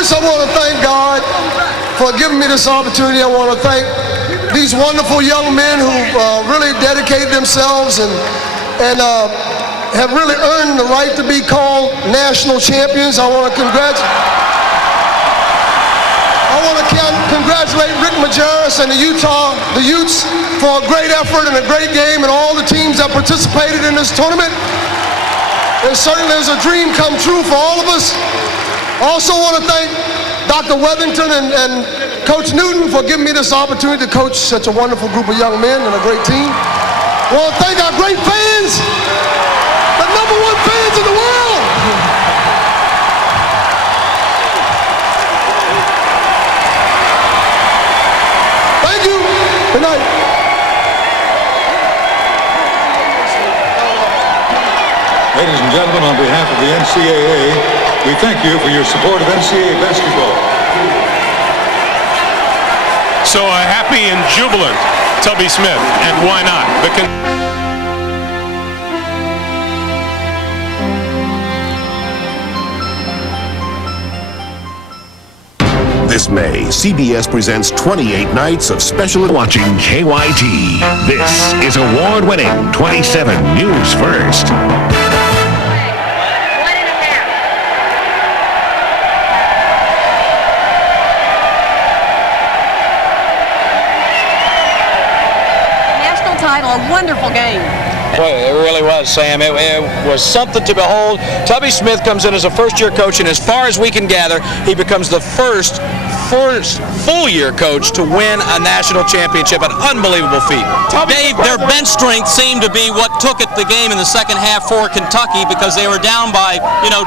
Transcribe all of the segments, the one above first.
First, I want to thank God for giving me this opportunity. I want to thank these wonderful young men who really dedicated themselves and have really earned the right to be called national champions. I want to congratulate Rick Majerus and the Utes for a great effort and a great game, and all the teams that participated in this tournament. It certainly is a dream come true for all of us. I also want to thank Dr. Weathington and Coach Newton for giving me this opportunity to coach such a wonderful group of young men and a great team. I want to thank our great fans, the #1 fans in the world. Thank you. Good night. Ladies and gentlemen, on behalf of the NCAA, we thank you for your support of NCAA basketball. So a happy and jubilant Tubby Smith, and why not? This May, CBS presents 28 nights of special watching KYT. This is award-winning 27 News First. Title, a wonderful game. Boy, it really was, Sam. It was something to behold. Tubby Smith comes in as a first-year coach, and as far as we can gather, he becomes the first full-year coach to win a national championship. An unbelievable feat. Dave, their bench strength seemed to be what took it the game in the second half for Kentucky, because they were down by,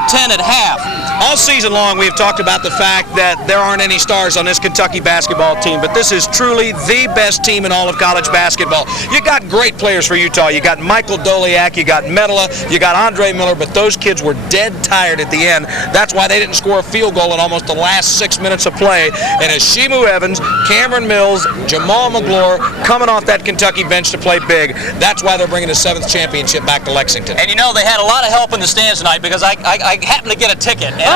10 at half. All season long, we've talked about the fact that there aren't any stars on this Kentucky basketball team, but this is truly the best team in all of college basketball. You got great players for Utah. You got Michael Doliak, you got Medela, you got Andre Miller, but those kids were dead tired at the end. That's why they didn't score a field goal in almost the last 6 minutes of play. And as Shimu Evans, Cameron Mills, Jamal McGlure coming off that Kentucky bench to play big, that's why they're bringing the 7th championship back to Lexington. And they had a lot of help in the stands tonight, because I happened to get a ticket. And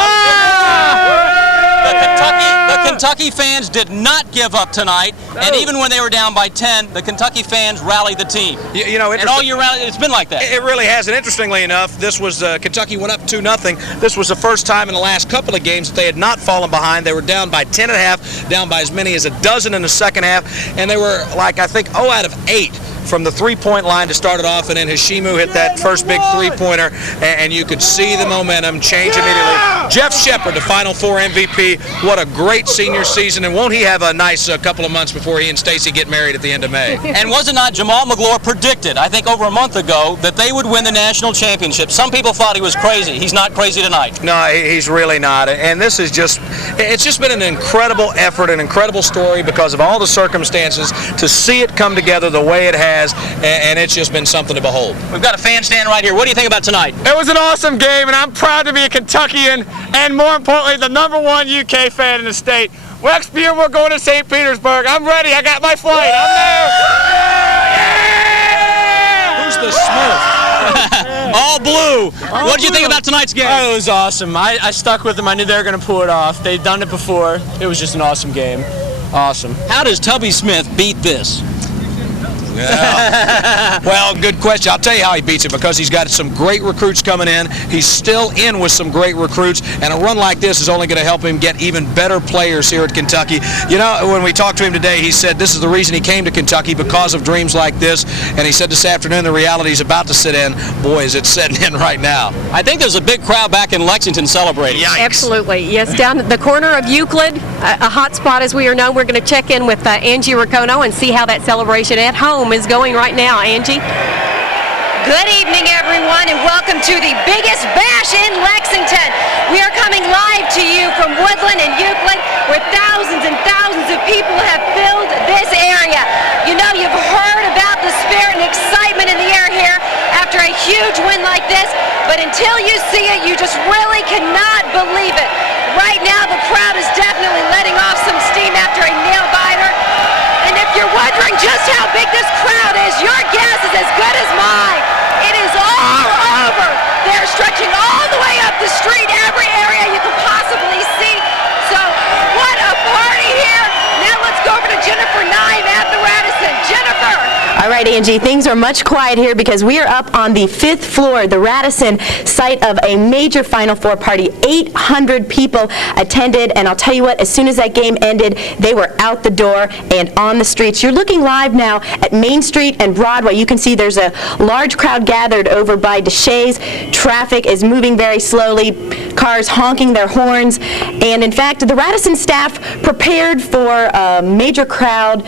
the Kentucky fans did not give up tonight, and even when they were down by 10, the Kentucky fans rallied the team. And all year round, it's been like that. It really has, and interestingly enough, this was Kentucky went up 2-0. This was the first time in the last couple of games that they had not fallen behind. They were down by 10 at half, down by as many as a dozen in the second half, and they were I think 0 out of 8 from the three-point line to start it off, and then Hashimu hit that first big three-pointer, and you could see the momentum change immediately. Jeff Shepard, the Final Four MVP, what a great senior season, and won't he have a nice couple of months before he and Stacy get married at the end of May? And was it not Jamal McGlure predicted, I think over a month ago, that they would win the national championship? Some people thought he was crazy. He's not crazy tonight. No, he's really not, and this is it's just been an incredible effort, an incredible story because of all the circumstances to see it come together the way it has. And it's just been something to behold. We've got a fan stand right here. What do you think about tonight? It was an awesome game, and I'm proud to be a Kentuckian, and more importantly, the #1 UK fan in the state. Next year, we're going to St. Petersburg. I'm ready. I got my flight. I'm there. Yeah! Who's the Smurf? All blue. What did you think about tonight's game? Oh, it was awesome. I stuck with them. I knew they were going to pull it off. They'd done it before. It was just an awesome game. Awesome. How does Tubby Smith beat this? Yeah. Well, good question. I'll tell you how he beats it, because he's got some great recruits coming in. He's still in with some great recruits, and a run like this is only going to help him get even better players here at Kentucky. When we talked to him today, he said this is the reason he came to Kentucky, because of dreams like this, and he said this afternoon the reality is about to sit in. Boy, is it setting in right now. I think there's a big crowd back in Lexington celebrating. Yikes. Absolutely. Yes, down at the corner of Euclid, a hot spot as we are known. We're going to check in with Angie Racono and see how that celebration at home is going right now. Angie? Good evening, everyone, and welcome to the biggest bash in Lexington. We are coming live to you from Woodland and Euclid, where thousands and thousands of people have filled this area. You've heard about the spirit and excitement in the air here after a huge win like this, but until you see it, you just really cannot believe it. Right now, the crowd is definitely letting off some steam after a nail-biter. And if you're wondering just how big this crowd is, your guess is as good as mine. It is all over. They're stretching all the way up the street, every area you can possibly see. So right, Angie, things are much quiet here because we are up on the 5th floor, the Radisson, site of a major Final Four party. 800 people attended, and I'll tell you what, as soon as that game ended, they were out the door and on the streets. You're looking live now at Main Street and Broadway. You can see there's a large crowd gathered over by Deshays. Traffic is moving very slowly, cars honking their horns, and in fact, the Radisson staff prepared for a major crowd,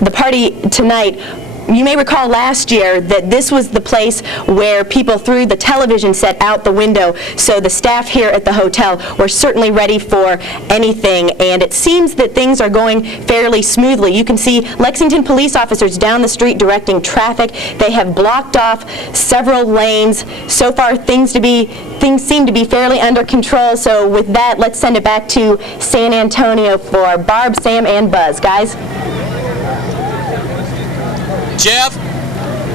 the party tonight. You may recall last year that this was the place where people threw the television set out the window, so the staff here at the hotel were certainly ready for anything, and it seems that things are going fairly smoothly. You can see Lexington police officers down the street directing traffic. They have blocked off several lanes. So far, things seem to be fairly under control, so with that, let's send it back to San Antonio for Barb, Sam, and Buzz. Guys? Jeff?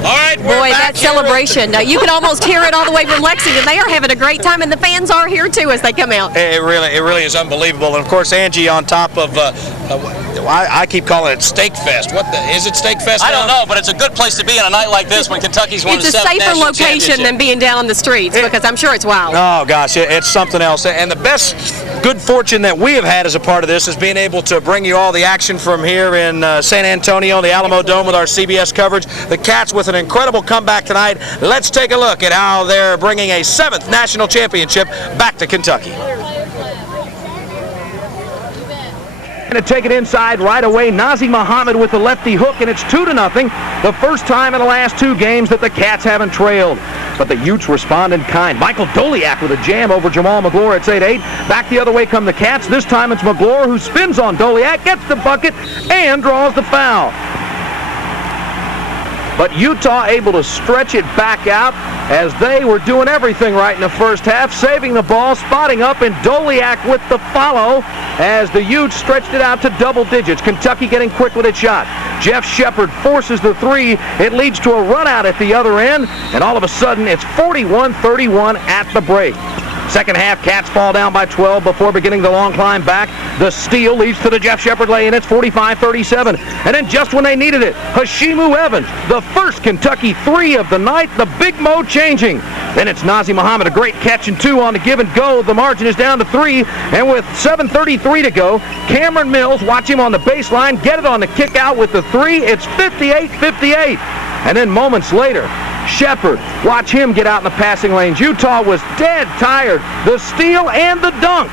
All right, boy, that celebration. You can almost hear it all the way from Lexington. They are having a great time, and the fans are here, too, as they come out. It really is unbelievable. And, of course, Angie on top of, I keep calling it Steak Fest. Is it Steak Fest now? I don't know, but it's a good place to be on a night like this when Kentucky's won the 7th national championship. It's a safer location than being down on the streets, because I'm sure it's wild. Oh, gosh, it's something else. And the best good fortune that we have had as a part of this is being able to bring you all the action from here in San Antonio, the Alamo Dome, with our CBS coverage. The Cats with an incredible comeback tonight. Let's take a look at how they're bringing a 7th national championship back to Kentucky. To take it inside right away, Nazr Mohammed with the lefty hook, and it's 2-0. The first time in the last 2 games that the Cats haven't trailed. But the Utes respond in kind. Michael Doliak with a jam over Jamal Magloire. It's 8-8. Back the other way come the Cats. This time it's Magloire who spins on Doliak, gets the bucket, and draws the foul. But Utah able to stretch it back out as they were doing everything right in the first half, saving the ball, spotting up, and Doliak with the follow as the Utes stretched it out to double digits. Kentucky getting quick with its shot. Jeff Shepard forces the 3. It leads to a run out at the other end, and all of a sudden it's 41-31 at the break. Second half, Cats fall down by 12 before beginning the long climb back. The steal leads to the Jeff Shepard lay, and it's 45-37. And then just when they needed it, Hashimu Evans, the first Kentucky 3 of the night, the big mo changing. Then it's Nazr Mohammed, a great catch and 2 on the give and go. The margin is down to 3, and with 7:33 to go, Cameron Mills, watch him on the baseline, get it on the kick out with the 3. It's 58-58. And then moments later, Shepard, watch him get out in the passing lanes. Utah was dead tired. The steal and the dunk.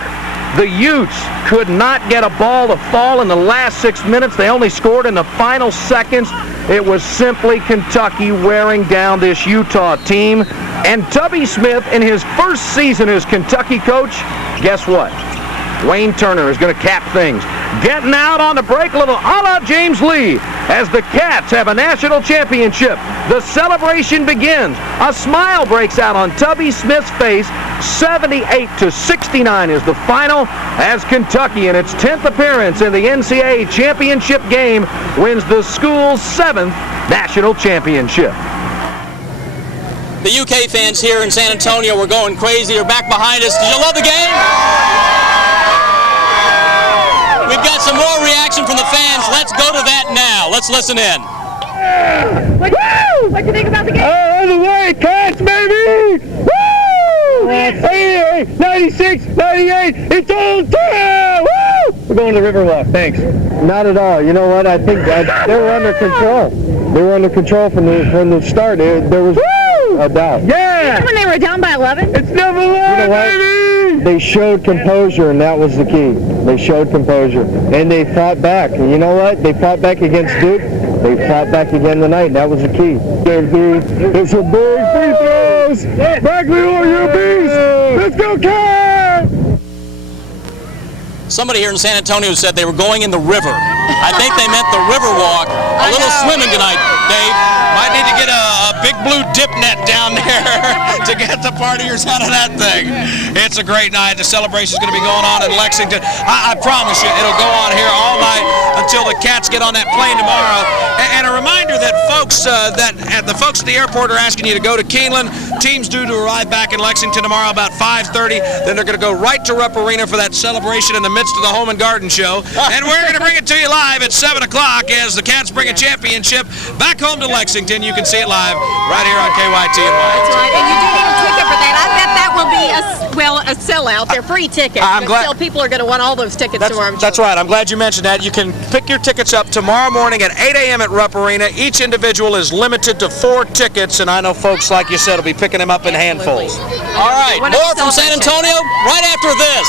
The Utes could not get a ball to fall in the last 6 minutes. They only scored in the final seconds. It was simply Kentucky wearing down this Utah team. And Tubby Smith, in his first season as Kentucky coach, guess what? Wayne Turner is going to cap things. Getting out on the break, a little a la James Lee, as the Cats have a national championship. The celebration begins. A smile breaks out on Tubby Smith's face. 78-69 is the final, as Kentucky, in its 10th appearance in the NCAA championship game, wins the school's 7th national championship. The UK fans here in San Antonio were going crazy. They're back behind us. Did you love the game? We've got some more reaction from the fans. Let's go to that now. Let's listen in. What'd you think about the game? Oh, the way, Cats, baby! Woo! 88, 96, 98, it's all time! Woo! We're going to the Riverwalk, thanks. Not at all. You know what? I think they were under control. They were under control from the start. There was a doubt. Yeah! Even when they were down by 11? It's number 1, you know what? baby! They showed composure, and that was the key. They showed composure, and they fought back. And you know what? They fought back against Duke. They fought back again tonight, and that was the key. It's a big free throws! Back the door, you beast! Let's go, Cats! Somebody here in San Antonio said they were going in the river. I think they meant the Riverwalk. A little swimming tonight, Dave. Might need to get a big blue dip net down there to get the partiers out of that thing. It's a great night. The celebration's going to be going on in Lexington. I promise you, it'll go on here all night until the Cats get on that plane tomorrow. And a reminder that folks the folks at the airport are asking you to go to Keeneland. Team's due to arrive back in Lexington tomorrow about 5:30. Then they're going to go right to Rupp Arena for that celebration in the midst of the Home and Garden Show. And we're going to bring it to you live at 7 o'clock as the Cats bring a championship back home to Lexington. You can see it live right here on KYT and That's right, and you do need a ticket for that. I bet that will be a sellout. They're free tickets. I'm glad. Still, people are going to want all those tickets to them. That's right. I'm glad you mentioned that. You can pick your tickets up tomorrow morning at 8 a.m. at Rupp Arena. Each individual is limited to 4 tickets, and I know folks, like you said, will be picking them up in handfuls. All right, more from San Antonio right after this.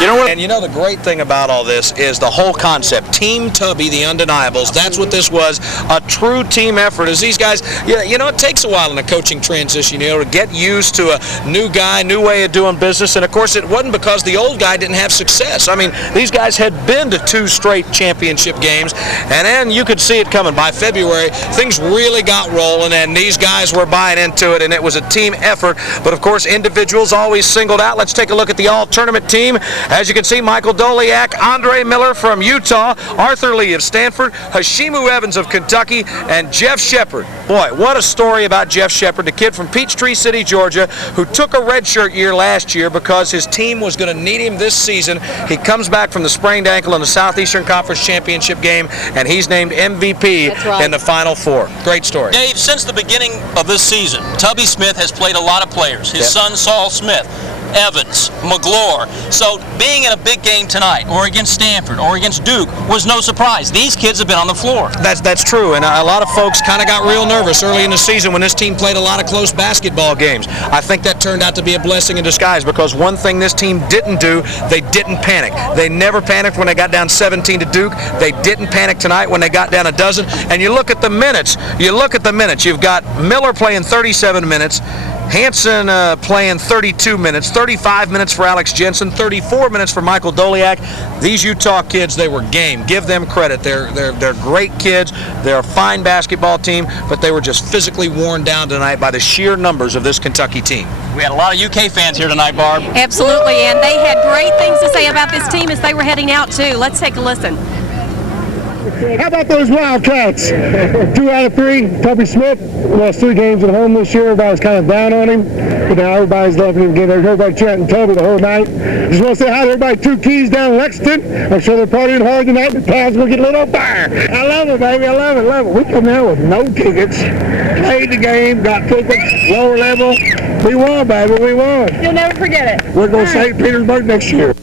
You know what? And you know the great thing about all this is the whole concept. Team Tubby, the Undeniables. That's what this was, a true team effort. As these guys, you know, it takes a while in a coaching transition, you know, to get used to a new guy, new way of doing business. And of course, it wasn't because the old guy didn't have success. I mean, these guys had been to 2 straight championship games, and then you could see it coming. By February, things really got rolling, and these guys were buying into it, and it was a team effort. But of course, individuals always singled out. Let's take a look at the all-tournament team. As you can see, Michael Doliak, Andre Miller from Utah, Arthur Lee of Stanford, Hashimu Evans of Kentucky, and Jeff Shepard. Boy, what a story about Jeff Shepard, the kid from Peachtree City, Georgia, who took a redshirt year last year because his team was going to need him this season. He comes back from the sprained ankle in the Southeastern Conference Championship game, and he's named MVP in the Final Four. Great story. Dave, since the beginning of this season, Tubby Smith has played a lot of players. His son, Saul Smith, Evans, McGlure. So being in a big game tonight, or against Stanford, or against Duke, was no surprise. These kids have been on the floor. That's true, and a lot of folks kind of got real nervous early in the season when this team played a lot of close basketball games. I think that turned out to be a blessing in disguise, because one thing this team didn't do, they didn't panic. They never panicked when they got down 17 to Duke. They didn't panic tonight when they got down a dozen. And you look at the minutes. You've got Miller playing 37 minutes, Hansen playing 32 minutes, 35 minutes for Alex Jensen, 34 minutes for Michael Doliak. These Utah kids, they were game. Give them credit. They're great kids. They're a fine basketball team, but they were just physically worn down tonight by the sheer numbers of this Kentucky team. We had a lot of UK fans here tonight, Barb. Absolutely, and they had great things to say about this team as they were heading out, too. Let's take a listen. How about those Wildcats? 2 out of 3. Tubby Smith lost 3 games at home this year. Everybody was kind of down on him, but now everybody's loving him again. Everybody chanting Tubby the whole night. Just want to say hi to everybody. 2 Keys down in Lexington. I'm sure they're partying hard tonight. The town's going to get lit on fire. I love it, baby. I love it. We come out with no tickets. Played the game, got tickets, lower level. We won, baby. We won. You'll never forget it. We're going to St. Petersburg next year.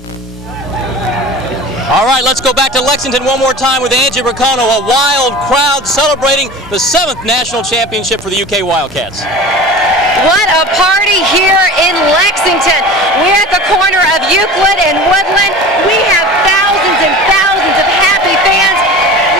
All right, let's go back to Lexington one more time with Angie Racono, a wild crowd celebrating the 7th national championship for the UK Wildcats. What a party here in Lexington. We're at the corner of Euclid and Woodland. We have thousands and thousands of happy fans.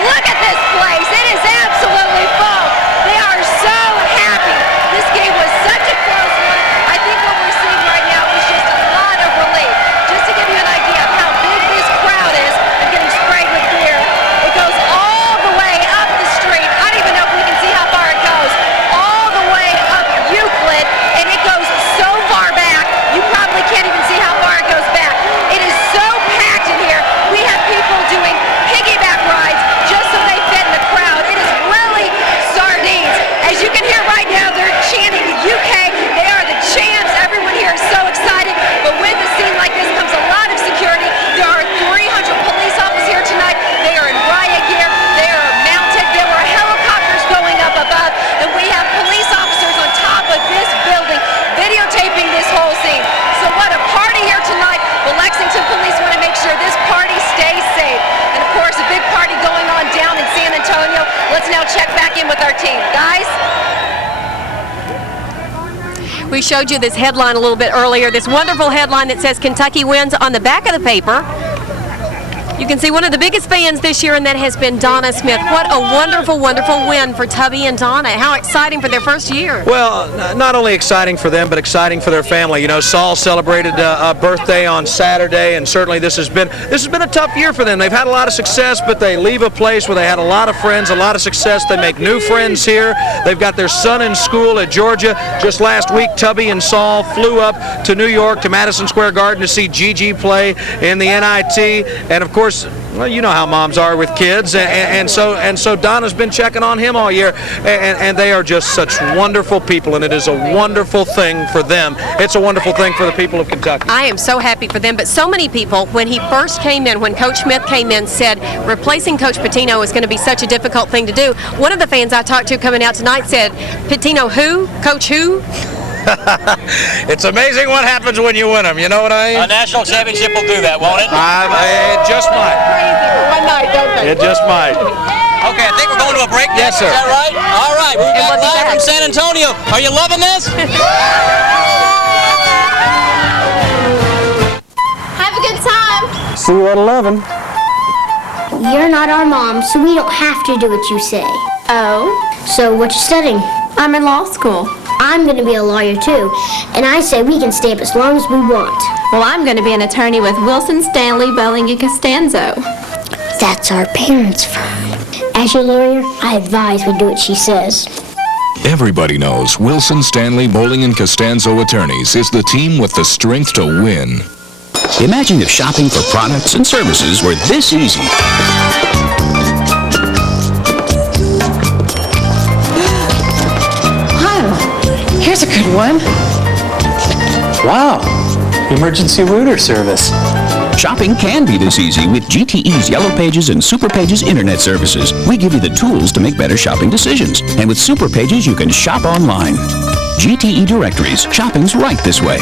Look at this place. It is absolutely full. They are so happy. This game was such a close one. I think what we're seeing right now is just a lot of relief. Just to give you an idea of how big this crowd is, I'm getting sprayed with beer. It goes all the way up the street. I don't even know if we can see how far it goes. All the way up Euclid, and it goes so far back, you probably can't even see how far it goes back. It is so packed in here. We have people doing piggyback rides just so they fit in the crowd. It is really sardines. As you can hear right now, they're chanting UK. They are the champs. Everyone here is so excited. But with a scene like this comes a lot of security. There are 300 police officers here tonight. They are in riot gear. They are mounted. There were helicopters going up above. And we have police officers on top of this building videotaping this whole scene. So what a party here tonight. The Lexington police want to make sure this party stays safe. And of course, a big party going on down in San Antonio. Let's now check back in with our team. Guys? We showed you this headline a little bit earlier, this wonderful headline that says Kentucky wins on the back of the paper. You can see one of the biggest fans this year, and that has been Donna Smith. What a wonderful, wonderful win for Tubby and Donna. How exciting for their first year. Well, not only exciting for them, but exciting for their family. You know, Saul celebrated a birthday on Saturday, and certainly this has been a tough year for them. They've had a lot of success, but they leave a place where they had a lot of friends, a lot of success. They make new friends here. They've got their son in school at Georgia. Just last week, Tubby and Saul flew up to New York, to Madison Square Garden to see Gigi play in the NIT, and of course, course, well, you know how moms are with kids, and so Donna's been checking on him all year, and they are just such wonderful people, and it is a wonderful thing for them. It's a wonderful thing for the people of Kentucky. I am so happy for them, but so many people, when he first came in, when Coach Smith came in, said replacing Coach Pitino is going to be such a difficult thing to do. One of the fans I talked to coming out tonight said, Pitino who? Coach who? It's amazing what happens when you win them. You know what I mean? A national championship will do that, won't it? It just might. One night, don't they? It just might. Okay, I think we're going to a break. Yes, sir. Is that right? All right, we're back live from San Antonio. Are you loving this? Have a good time. See you at 11. You're not our mom, so we don't have to do what you say. Oh? So what you studying? I'm in law school. I'm going to be a lawyer too, and I say we can stay up as long as we want. Well, I'm going to be an attorney with Wilson, Stanley, Bowling, and Costanzo. That's our parents' firm. As your lawyer, I advise we do what she says. Everybody knows Wilson, Stanley, Bowling, and Costanzo Attorneys is the team with the strength to win. Imagine if shopping for products and services were this easy. Here's a good one. Wow, emergency router service. Shopping can be this easy with GTE's Yellow Pages and Super Pages internet services. We give you the tools to make better shopping decisions. And with Super Pages, you can shop online. GTE directories. Shopping's right this way.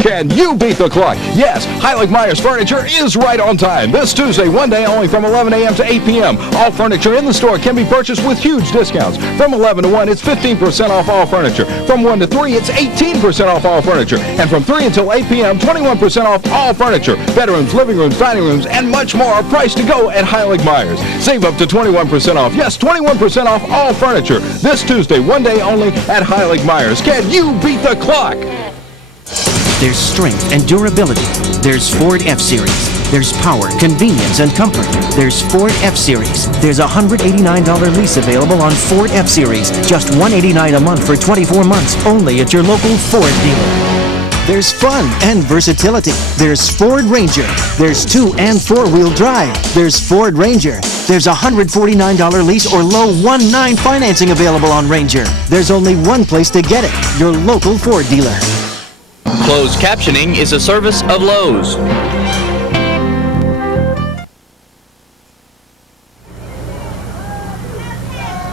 Can you beat the clock? Yes, Heilig Myers Furniture is right on time. This Tuesday, one day only from 11 a.m. to 8 p.m. All furniture in the store can be purchased with huge discounts. From 11 to 1, it's 15% off all furniture. From 1 to 3, it's 18% off all furniture. And from 3 until 8 p.m., 21% off all furniture. Bedrooms, living rooms, dining rooms, and much more are priced to go at Heilig Myers. Save up to 21% off. Yes, 21% off all furniture. This Tuesday, one day only at Heilig Myers. Can you beat the clock? There's strength and durability. There's Ford F-Series. There's power, convenience, and comfort. There's Ford F-Series. There's a $189 lease available on Ford F-Series. Just $189 a month for 24 months, only at your local Ford dealer. There's fun and versatility. There's Ford Ranger. There's 2- and 4-wheel drive. There's Ford Ranger. There's a $149 lease or low 1.9 financing available on Ranger. There's only one place to get it, your local Ford dealer. Closed captioning is a service of Lowe's.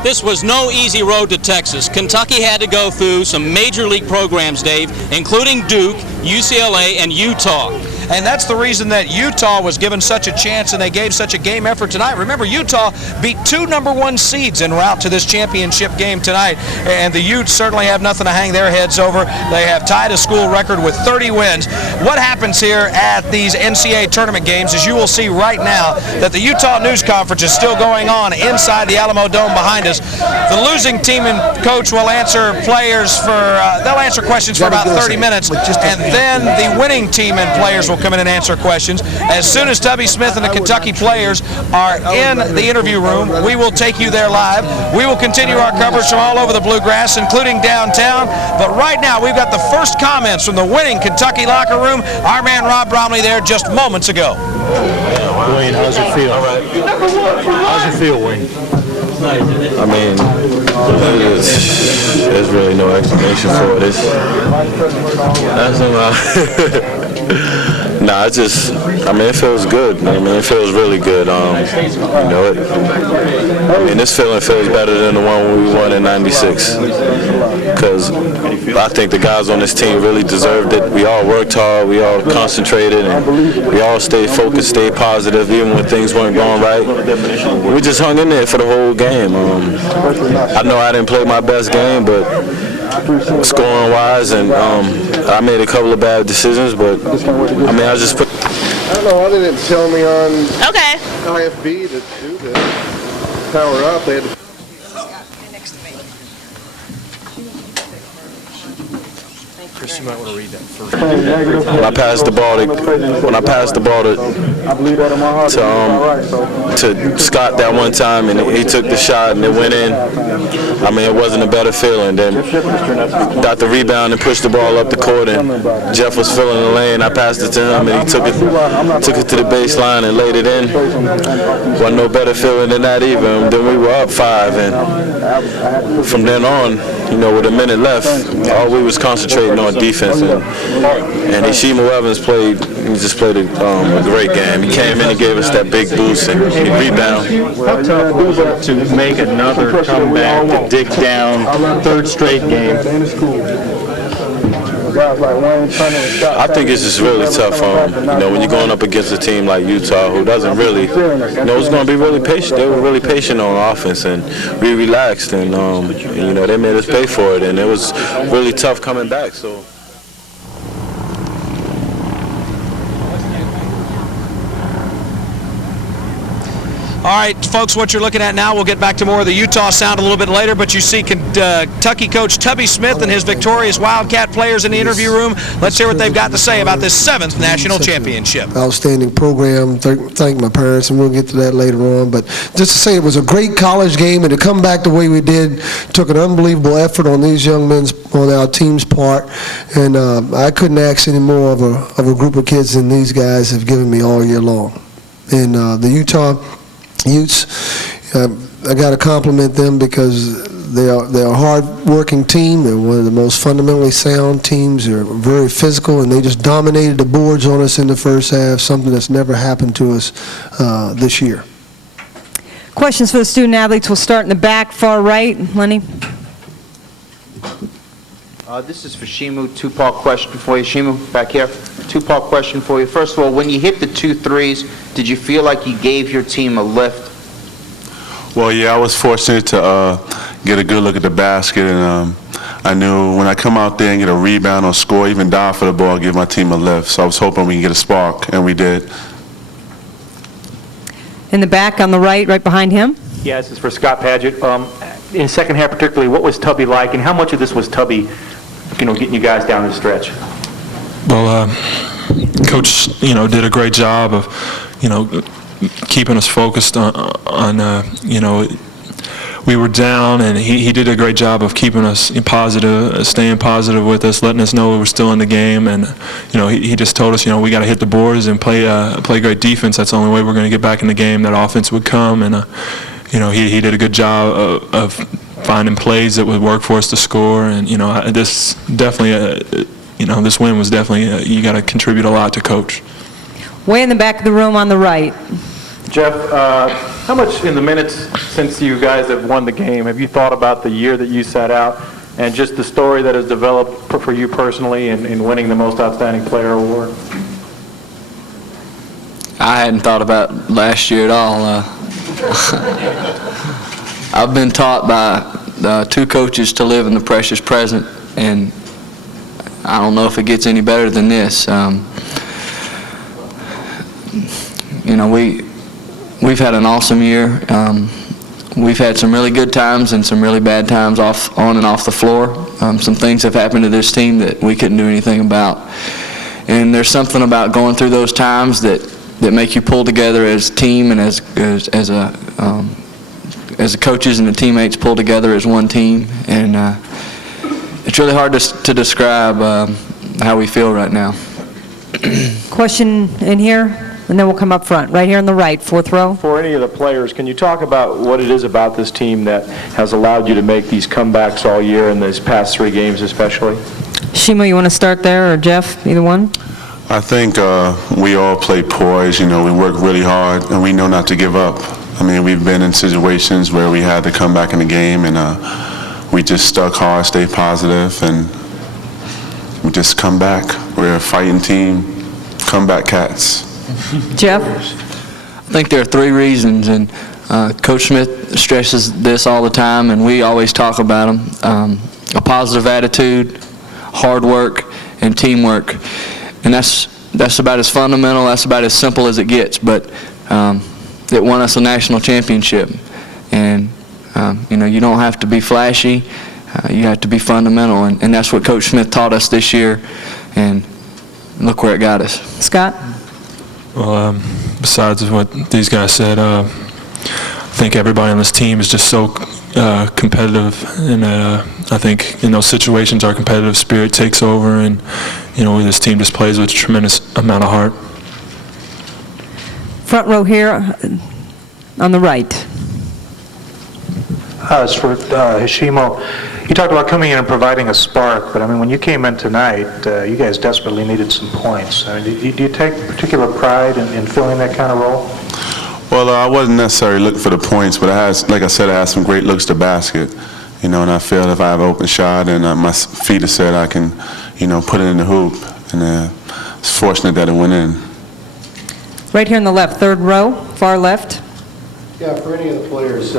This was no easy road to Texas. Kentucky had to go through some major league programs, Dave, including Duke, UCLA, and Utah. And that's the reason that Utah was given such a chance and they gave such a game effort tonight. Remember, Utah beat 2 #1 seeds en route to this championship game tonight. And the Utes certainly have nothing to hang their heads over. They have tied a school record with 30 wins. What happens here at these NCAA tournament games is you will see right now that the Utah News Conference is still going on inside the Alamo Dome behind us. The losing team and coach will answer players for, they'll answer questions for about 30 minutes. And then the winning team and players will come in and answer questions. As soon as Tubby Smith and the Kentucky players are in the interview room, we will take you there live. We will continue our coverage from all over the Bluegrass, including downtown. But right now, we've got the first comments from the winning Kentucky locker room. Our man Rob Bromley there just moments ago. Wayne, how's it feel? How's it feel, Wayne? I mean, there's really no explanation for it. Nah, it feels good. I mean, it feels really good. This feeling feels better than the one we won in '96. Because I think the guys on this team really deserved it. We all worked hard, we all concentrated, and we all stayed focused, stayed positive, even when things weren't going right. We just hung in there for the whole game. I know I didn't play my best game, but scoring-wise, and I made a couple of bad decisions, but I just put. I don't know why they didn't tell me on IFB to do this. Power up. They had to. Chris, you might want to read that first. When I passed the ball to Scott that one time, and he took the shot and it went in, I mean, it wasn't a better feeling. Then got the rebound and pushed the ball up the court, and Jeff was filling the lane. I passed it to him, and he took it to the baseline and laid it in. Wasn't no better feeling than that either. Then we were up 5, and from then on, you know, with a minute left, all we was concentrating on defense. And Ishima Evans played a great game. He came in and gave us that big boost, and he rebounded. How tough was it to make another comeback, to dig down, third straight game? I think it's just really tough. You know, when you're going up against a team like Utah, who doesn't really know it's going to be really patient. They were really patient on offense, and we relaxed, and you know, they made us pay for it, and it was really tough coming back. So. All right, folks, what you're looking at now, we'll get back to more of the Utah sound a little bit later, but you see Kentucky coach Tubby Smith and his victorious Wildcat players in the interview room. Let's hear what they've got to say about this 7th national championship. Outstanding program. Thank my parents, and we'll get to that later on. But just to say it was a great college game, and to come back the way we did took an unbelievable effort on these young men's, on our team's part. And I couldn't ask any more of a group of kids than these guys have given me all year long. And the Utah Utes, I got to compliment them because they're a hard-working team. They're one of the most fundamentally sound teams. They're very physical, and they just dominated the boards on us in the first half, something that's never happened to us this year. Questions for the student athletes. We'll start in the back, far right. Lenny? This is for Shimu. Two-part question for you. Shimu, back here. Two-part question for you. First of all, when you hit the 2 threes, did you feel like you gave your team a lift? Well, yeah, I was fortunate to get a good look at the basket, and I knew when I come out there and get a rebound or score, even dive for the ball, give my team a lift. So I was hoping we can get a spark, and we did. In the back on the right behind him. Yeah, this is for Scott Padgett. In the second half particularly, what was Tubby like, and how much of this was Tubby, getting you guys down the stretch? Well, Coach, did a great job of, keeping us focused on we were down, and he did a great job of keeping us positive, staying positive with us, letting us know we were still in the game, and he just told us, we got to hit the boards and play great defense. That's the only way we're going to get back in the game. That offense would come, and he did a good job of finding plays that would work for us to score, and this definitely, this win was definitely you got to contribute a lot to Coach. Way in the back of the room on the right. Jeff, how much in the minutes since you guys have won the game have you thought about the year that you sat out and just the story that has developed for you personally in winning the Most Outstanding Player award? I hadn't thought about last year at all. I've been taught by 2 coaches to live in the precious present, and I don't know if it gets any better than this. We've had an awesome year. We've had some really good times and some really bad times on and off the floor. Some things have happened to this team that we couldn't do anything about. And there's something about going through those times that make you pull together as a team, and as the coaches and the teammates pull together as one team. And it's really hard to describe how we feel right now. Question in here? And then we'll come up front, right here on the right, 4th row. For any of the players, can you talk about what it is about this team that has allowed you to make these comebacks all year in these past 3 games especially? Shima, you want to start there, or Jeff, either one? I think we all play poise. We work really hard, and we know not to give up. I mean, we've been in situations where we had to come back in the game, and we just stuck hard, stay positive, and we just come back. We're a fighting team, comeback cats. Jeff? I think there are 3 reasons, and Coach Smith stresses this all the time, and we always talk about them. A positive attitude, hard work, and teamwork. And that's about as fundamental, that's about as simple as it gets, but it won us a national championship. And you don't have to be flashy. you have to be fundamental, and that's what Coach Smith taught us this year, and look where it got us. Scott? Well, besides what these guys said, I think everybody on this team is just so competitive, and I think in those situations our competitive spirit takes over, and this team just plays with a tremendous amount of heart. Front row here on the right. As for Hashimo, you talked about coming in and providing a spark, but I mean, when you came in tonight, you guys desperately needed some points. I mean, do you take particular pride in filling that kind of role? Well, I wasn't necessarily looking for the points, but like I said, I had some great looks to basket, and I feel if I have an open shot and my feet are set, I can, put it in the hoop, and it's fortunate that it went in. Right here on the left, third row, far left. Yeah, for any of the players,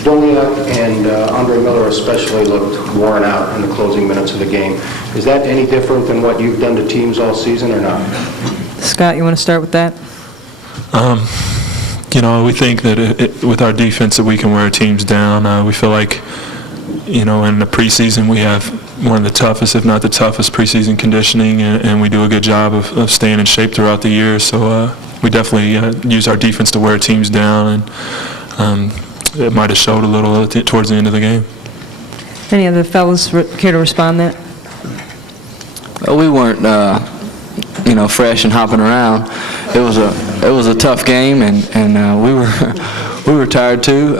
Doliak and Andre Miller especially looked worn out in the closing minutes of the game. Is that any different than what you've done to teams all season or not? Scott, you want to start with that? We think that with our defense that we can wear teams down. We feel like, in the preseason we have one of the toughest, if not the toughest, preseason conditioning, and we do a good job of staying in shape throughout the year. So we definitely use our defense to wear teams down, and it might have showed a little towards the end of the game. Any other fellows care to respond to that? Well, we weren't, fresh and hopping around. It was a tough game, and we were tired too.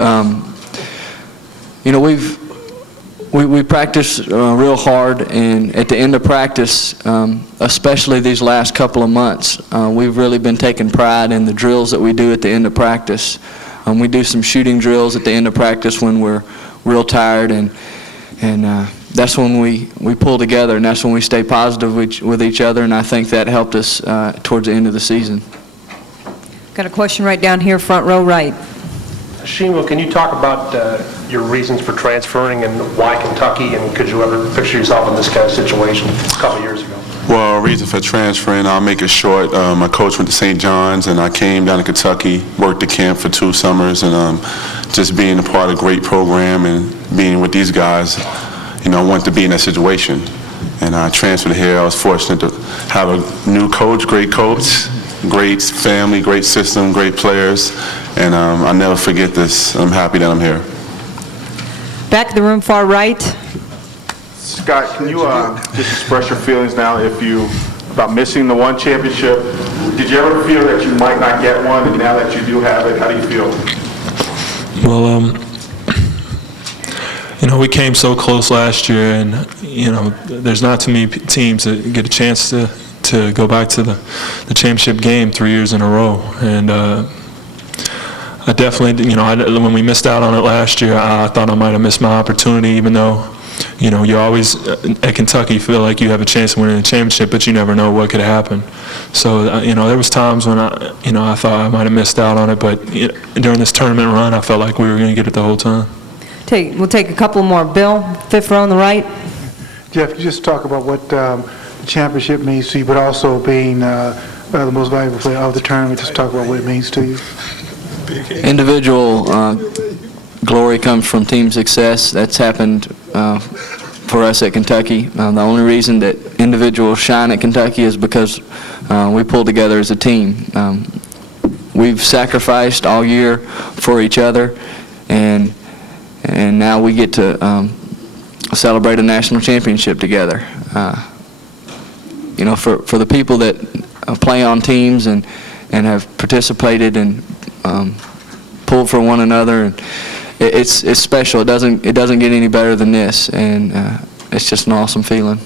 We practiced real hard, and at the end of practice, especially these last couple of months, we've really been taking pride in the drills that we do at the end of practice. We do some shooting drills at the end of practice when we're real tired, and that's when we pull together, and that's when we stay positive with each other, and I think that helped us towards the end of the season. Got a question right down here, front row right. Hashimo, can you talk about your reasons for transferring and why Kentucky, and could you ever picture yourself in this kind of situation a couple of years ago? Well, reason for transferring, I'll make it short. My coach went to St. John's, and I came down to Kentucky, worked the camp for 2 summers, and just being a part of a great program and being with these guys, I wanted to be in that situation. And I transferred here. I was fortunate to have a new coach, great family, great system, great players, and I'll never forget this. I'm happy that I'm here. Back of the room, far right. Scott, can you just express your feelings now about missing the one championship? Did you ever feel that you might not get one, and now that you do have it, how do you feel? Well, we came so close last year, and there's not too many teams that get a chance to go back to the championship game 3 years in a row, and I definitely, when we missed out on it last year, I thought I might have missed my opportunity, even though, you always, at Kentucky, feel like you have a chance of winning the championship, but you never know what could happen. So, there was times when I thought I might have missed out on it, but during this tournament run, I felt like we were going to get it the whole time. We'll take a couple more. Bill, fifth row on the right. Jeff, you just talk about what the championship means to you, but also being the most valuable player of the tournament. Just talk about what it means to you. Individual glory comes from team success. That's happened for us at Kentucky. The only reason that individuals shine at Kentucky is because we pull together as a team. We've sacrificed all year for each other, and now we get to celebrate a national championship together. For the people that play on teams and have participated and pulled for one another, and it's special. It doesn't get any better than this, and it's just an awesome feeling.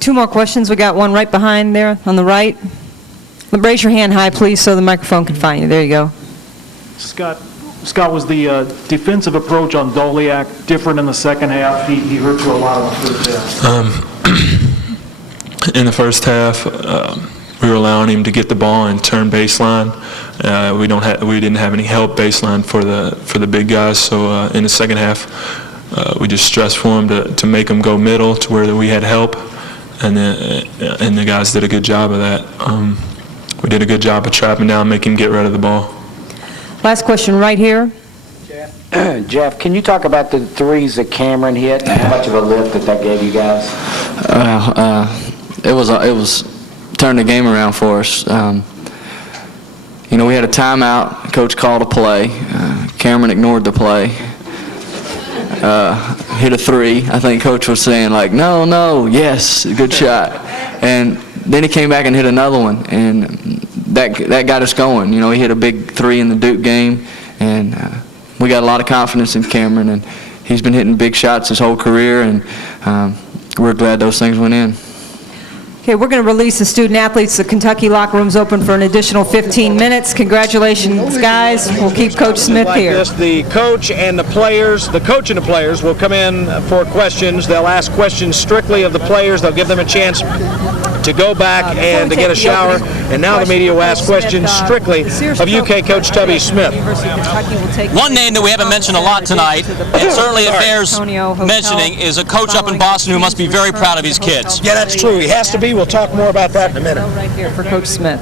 2 more questions. We got one right behind there on the right. Raise your hand high, please, so the microphone can find you. There you go. Scott, was the defensive approach on Doliak different in the second half? He hurt you a lot in the first half. In the first half, we were allowing him to get the ball and turn baseline. We didn't have any help baseline for the big guys. So in the second half, we just stressed for him to make him go middle to where we had help, and the guys did a good job of that. We did a good job of trapping down, making him get rid of the ball. Last question right here. Jeff, can you talk about the threes that Cameron hit? How much of a lift that gave you guys? It was turned the game around for us. You know, we had a timeout. Coach called a play. Cameron ignored the play. Hit a three. I think Coach was saying like, no, yes, good shot. And then he came back and hit another one, and that got us going. You know, he hit a big three in the Duke game, and we got a lot of confidence in Cameron, and he's been hitting big shots his whole career, and we're glad those things went in. Okay, we're going to release the student athletes. The Kentucky locker room's open for an additional 15 minutes. Congratulations, guys. We'll keep Coach Smith here. The coach and the players will come in for questions. They'll ask questions strictly of the players. They'll give them a chance to go back and to get a shower. And now the media will ask questions strictly of UK coach Tubby Smith. One name that we haven't mentioned a lot tonight, and certainly it bears mentioning, is a coach up in Boston who must be very proud of his kids. Yeah, that's true. He has to be. We'll talk more about that in a minute. Right here for Coach Smith.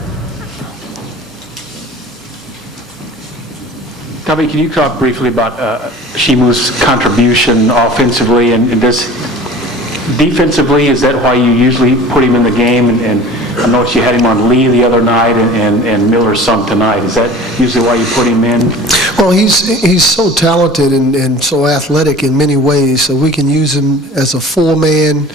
Tubby, can you talk briefly about Shimu's contribution offensively and this defensively? Is that why you usually put him in the game? And I noticed you had him on Lee the other night and Miller some tonight. Is that usually why you put him in? Well, he's so talented and so athletic in many ways, so we can use him as a four-man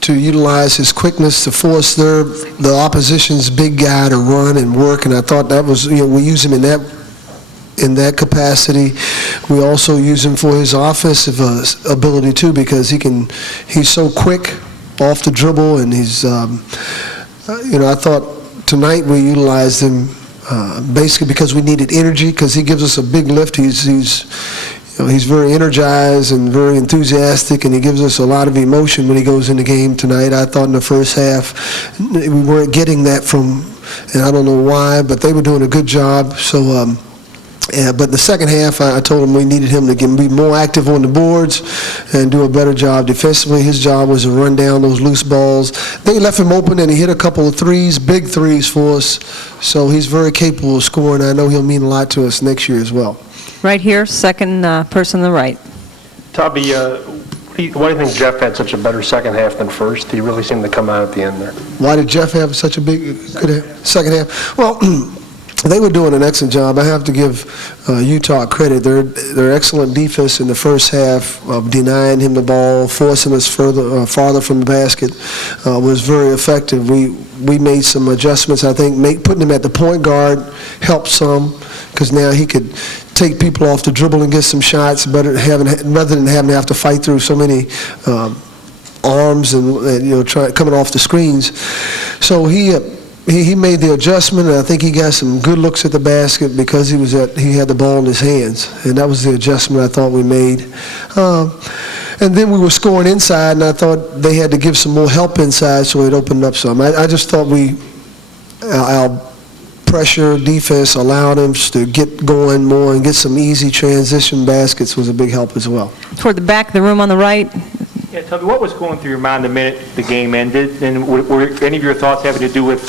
to utilize his quickness to force the opposition's big guy to run and work, and I thought that was, we use him in that capacity. We also use him for his offensive ability too, because he's so quick off the dribble, and he's I thought tonight we utilized him basically because we needed energy, because he gives us a big lift. He's very energized and very enthusiastic, and he gives us a lot of emotion when he goes in the game tonight. I thought in the first half we weren't getting that from, and I don't know why, but they were doing a good job. So, but the second half, I told him we needed him to be more active on the boards and do a better job defensively. His job was to run down those loose balls. They left him open, and he hit a couple of threes, big threes for us. So he's very capable of scoring. I know he'll mean a lot to us next year as well. Right here, second person on the right. Tubby, why do you think Jeff had such a better second half than first? He really seemed to come out at the end there. Why did Jeff have such a good second half? Well, they were doing an excellent job. I have to give Utah credit. Their excellent defense in the first half of denying him the ball, forcing us farther from the basket, was very effective. We made some adjustments. I think putting him at the point guard helped some, because now he could take people off the dribble and get some shots rather than having to have to fight through so many arms and coming off the screens. So he made the adjustment, and I think he got some good looks at the basket because he had the ball in his hands, and that was the adjustment I thought we made. And then we were scoring inside, and I thought they had to give some more help inside, so it opened up some. I just thought our pressure defense allowed him to get going more and get some easy transition baskets was a big help as well. Toward the back of the room on the right. Yeah, Tubby, what was going through your mind the minute the game ended? And were any of your thoughts having to do with,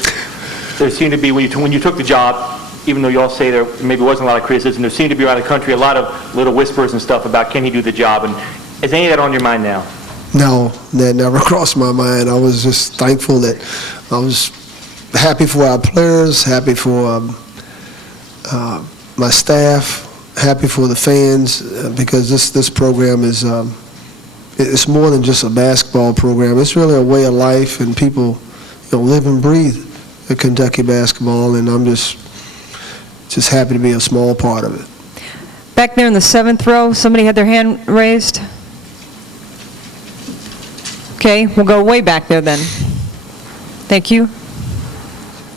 there seemed to be, when you took the job, even though you all say there maybe wasn't a lot of criticism, there seemed to be around the country a lot of little whispers and stuff about can he do the job? And is any of that on your mind now? No, that never crossed my mind. I was just thankful that I was happy for our players, happy for my staff, happy for the fans, because this program is it's more than just a basketball program. It's really a way of life, and people live and breathe the Kentucky basketball, and I'm just happy to be a small part of it. Back there in the seventh row, somebody had their hand raised. Okay, we'll go way back there then. Thank you.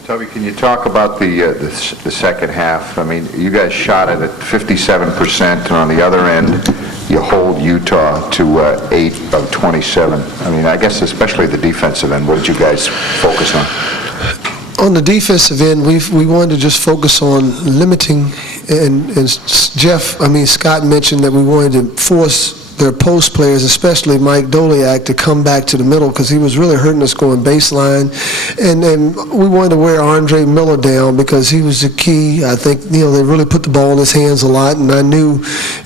Tubby, can you talk about the second half? I mean, you guys shot it at 57%, and on the other end, you hold Utah to 8 of 27. I mean, I guess especially the defensive end, what did you guys focus on? On the defensive end, we wanted to just focus on limiting, and Scott mentioned that we wanted to force their post players, especially Mike Doliak, to come back to the middle because he was really hurting us going baseline. And we wanted to wear Andre Miller down because he was the key. I think, they really put the ball in his hands a lot, and I knew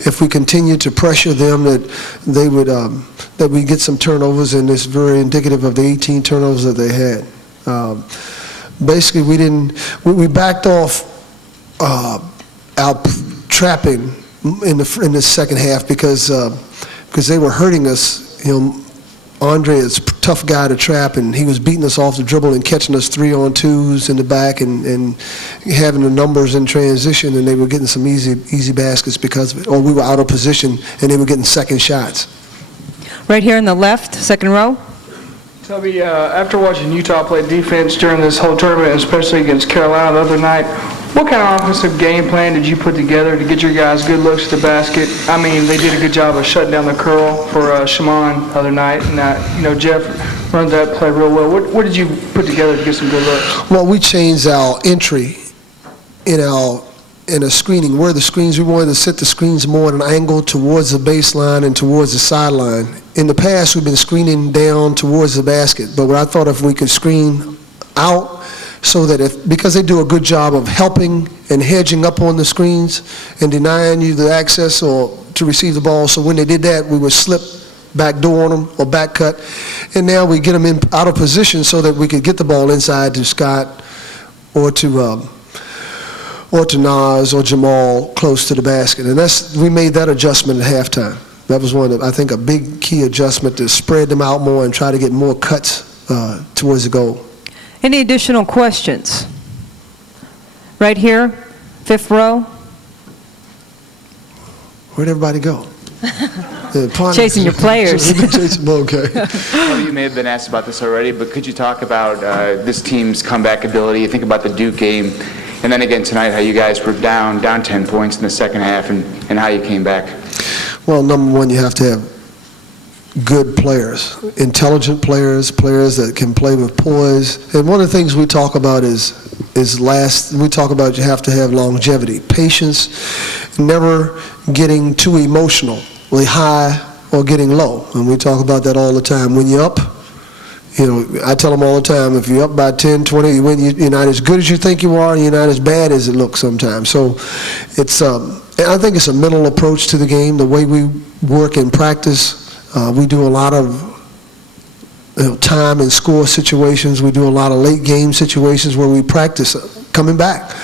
if we continued to pressure them that they would, that we'd get some turnovers, and it's very indicative of the 18 turnovers that they had. Basically, we backed off our trapping in the second half because they were hurting us. Andre is a tough guy to trap, and he was beating us off the dribble and catching us 3-on-2s in the back and having the numbers in transition, and they were getting some easy baskets because of it. Or we were out of position, and they were getting second shots. Right here in the left, second row. Tubby, after watching Utah play defense during this whole tournament, especially against Carolina the other night, what kind of offensive game plan did you put together to get your guys good looks at the basket? I mean, they did a good job of shutting down the curl for Shimon the other night, and Jeff runs that play real well. What did you put together to get some good looks? Well, we changed our entry in a screening. Where the screens, we wanted to set the screens more at an angle towards the baseline and towards the sideline. In the past, we've been screening down towards the basket, but I thought if we could screen out so that because they do a good job of helping and hedging up on the screens and denying you the access or to receive the ball, so when they did that, we would slip back door on them or back cut, and now we get them out of position so that we could get the ball inside to Scott or to Nas or Jamal close to the basket, and we made that adjustment at halftime. That was I think, a big key adjustment to spread them out more and try to get more cuts towards the goal. Any additional questions? Right here, fifth row. Where'd everybody go? Chasing your players. Okay. You may have been asked about this already, but could you talk about this team's comeback ability? You think about the Duke game, and then again tonight, how you guys were down 10 points in the second half, and how you came back. Well, number one, you have to have good players, intelligent players, players that can play with poise. And one of the things we talk about we talk about you have to have longevity, patience, never getting too emotionally high or getting low. And we talk about that all the time. When you're up, I tell them all the time, if you're up by 10, 20, you're not as good as you think you are, and you're not as bad as it looks sometimes. So I think it's a mental approach to the game, the way we work in practice. We do a lot of time and score situations. We do a lot of late game situations where we practice coming back,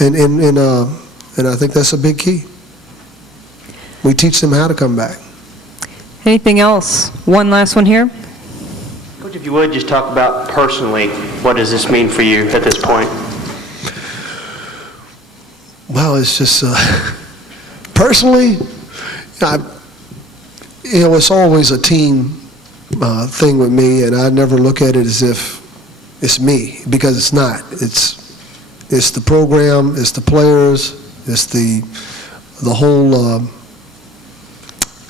and I think that's a big key. We teach them how to come back. Anything else? One last one here. Coach, if you would just talk about personally, what does this mean for you at this point? Well, it's just personally, it's always a team thing with me, and I never look at it as if it's me, because it's not. It's the program, it's the players, it's the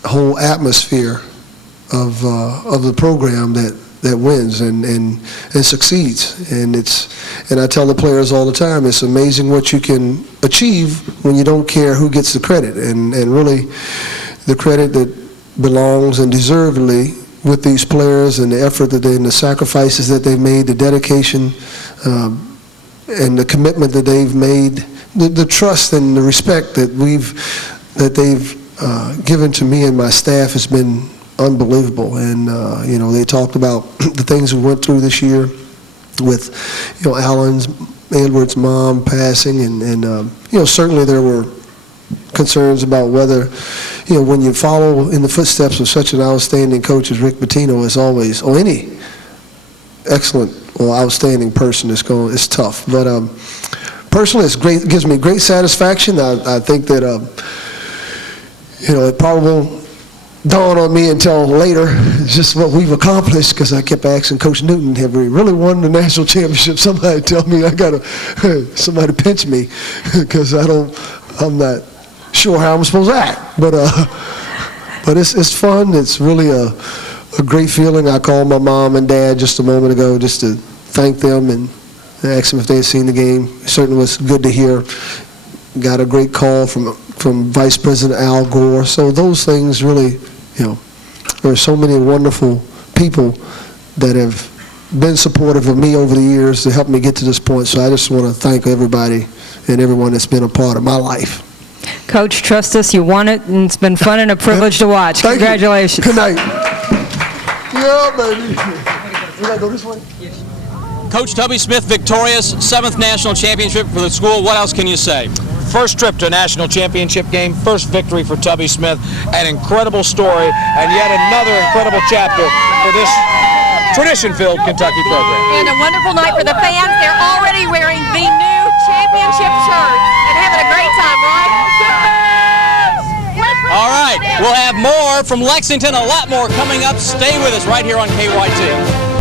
whole atmosphere of the program that wins and succeeds. And I tell the players all the time, it's amazing what you can achieve when you don't care who gets the credit, and really the credit that belongs and deservedly with these players and the effort and the sacrifices that they've made, the dedication and the commitment that they've made, the trust and the respect that they've given to me and my staff has been unbelievable. And they talked about the things we went through this year with Edward's mom passing, and certainly there were concerns about whether, when you follow in the footsteps of such an outstanding coach as Rick Pitino, is always, or any excellent or outstanding person, it's tough. But personally, it's great. It gives me great satisfaction. I think that it probably won't dawn on me until later just what we've accomplished, because I kept asking Coach Newton, have we really won the national championship? Somebody tell me, somebody pinch me, because I'm not sure how I'm supposed to act. But it's fun. It's really a great feeling. I called my mom and dad just a moment ago just to thank them and ask them if they had seen the game. It certainly was good to hear. Got a great call from Vice President Al Gore. So those things really There are so many wonderful people that have been supportive of me over the years to help me get to this point. So I just want to thank everybody and everyone that's been a part of my life. Coach, trust us, you won it, and it's been fun and a privilege to watch. Thank you. Congratulations. Good night. Yeah, baby. We got to go this way? Yes. Coach Tubby Smith victorious, 7th national championship for the school. What else can you say? First trip to a national championship game, first victory for Tubby Smith, an incredible story, and yet another incredible chapter for this tradition-filled Kentucky program. And a wonderful night for the fans. They're already wearing the new championship shirt and having a great time, right? All right, we'll have more from Lexington, a lot more coming up. Stay with us right here on KYT.